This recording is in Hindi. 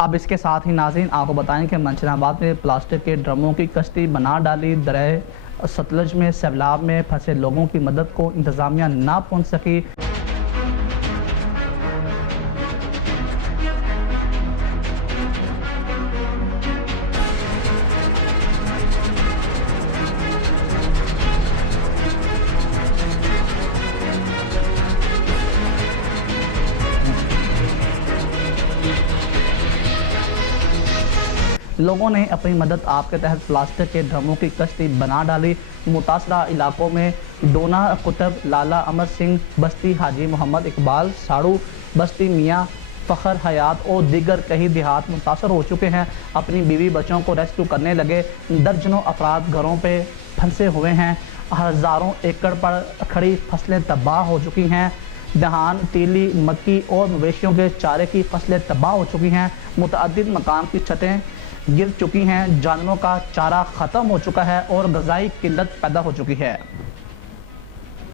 अब इसके साथ ही नाज़रीन आपको बताएं कि मंशराबाद में प्लास्टिक के ड्रमों की कश्ती बना डाली। दरिया सतलज में सैलाब में फंसे लोगों की मदद को इंतज़ामिया ना पहुँच सकी। लोगों ने अपनी मदद आपके तहत प्लास्टिक के ड्रमों की कश्ती बना डाली। मुतासरा इलाकों में डोना कुतब, लाला अमर सिंह बस्ती, हाजी मोहम्मद इकबाल साड़ू बस्ती, मियाँ फ़खर हयात और दीगर कई देहात मुतासर हो चुके हैं। अपनी बीवी बच्चों को रेस्क्यू करने लगे। दर्जनों अफराद घरों पे फंसे हुए हैं। हज़ारों एकड़ पर खड़ी फसलें तबाह हो चुकी हैं। धान, तीली, मक्की और मवेशियों के चारे की फसलें तबाह हो चुकी हैं। मुतअद्दिद मकान की छतें गिर चुकी हैं। जानवरों का चारा ख़त्म हो चुका है और ग़िज़ाई किल्लत पैदा हो चुकी है।